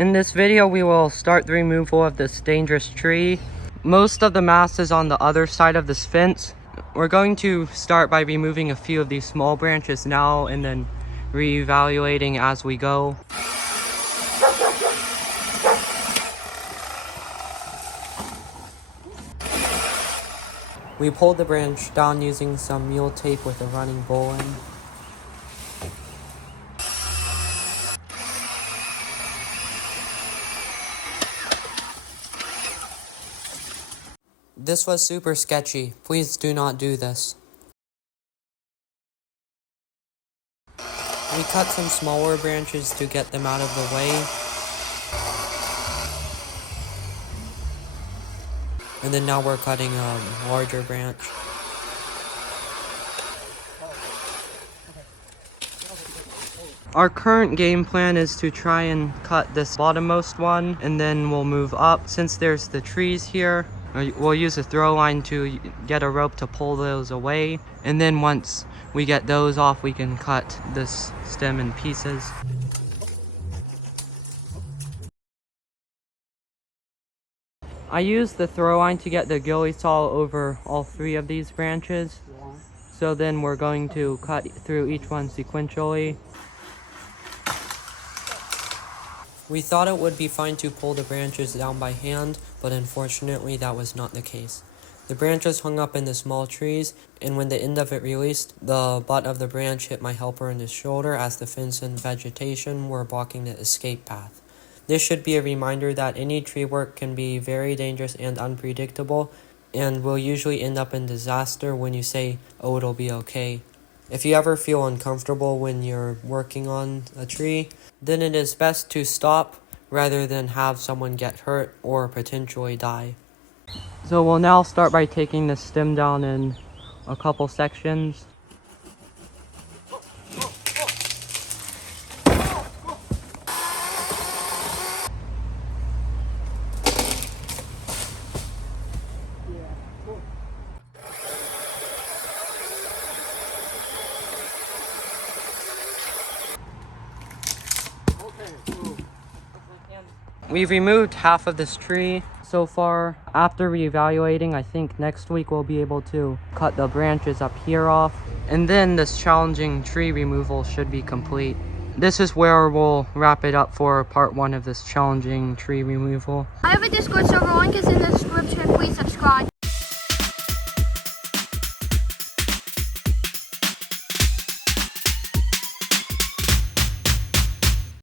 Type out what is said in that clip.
In this video, we will start the removal of this dangerous tree. Most of the mass is on the other side of this fence. We're going to start by removing a few of these small branches now and then reevaluating as we go. We pulled the branch down using some mule tape with a running bowline. This was super sketchy. Please do not do this. We cut some smaller branches to get them out of the way. And then now we're cutting a larger branch. Our current game plan is to try and cut this bottommost one, and then we'll move up. Since there's the trees here, we'll use a throw line to get a rope to pull those away. And then once we get those off, we can cut this stem in pieces. I used the throw line to get the ghillie saw over all three of these branches. So then we're going to cut through each one sequentially. We thought it would be fine to pull the branches down by hand, but unfortunately that was not the case. The branches hung up in the small trees, and when the end of it released, the butt of the branch hit my helper in the shoulder as the fence and vegetation were blocking the escape path. This should be a reminder that any tree work can be very dangerous and unpredictable, and will usually end up in disaster when you say, "Oh, it'll be okay." If you ever feel uncomfortable when you're working on a tree, then it is best to stop rather than have someone get hurt or potentially die. So we'll now start by taking the stem down in a couple sections. We've removed half of this tree so far. After reevaluating, I think next week we'll be able to cut the branches up here off. And then this challenging tree removal should be complete. This is where we'll wrap it up for part 1 of this challenging tree removal. I have a Discord server, link is in the description. Please subscribe.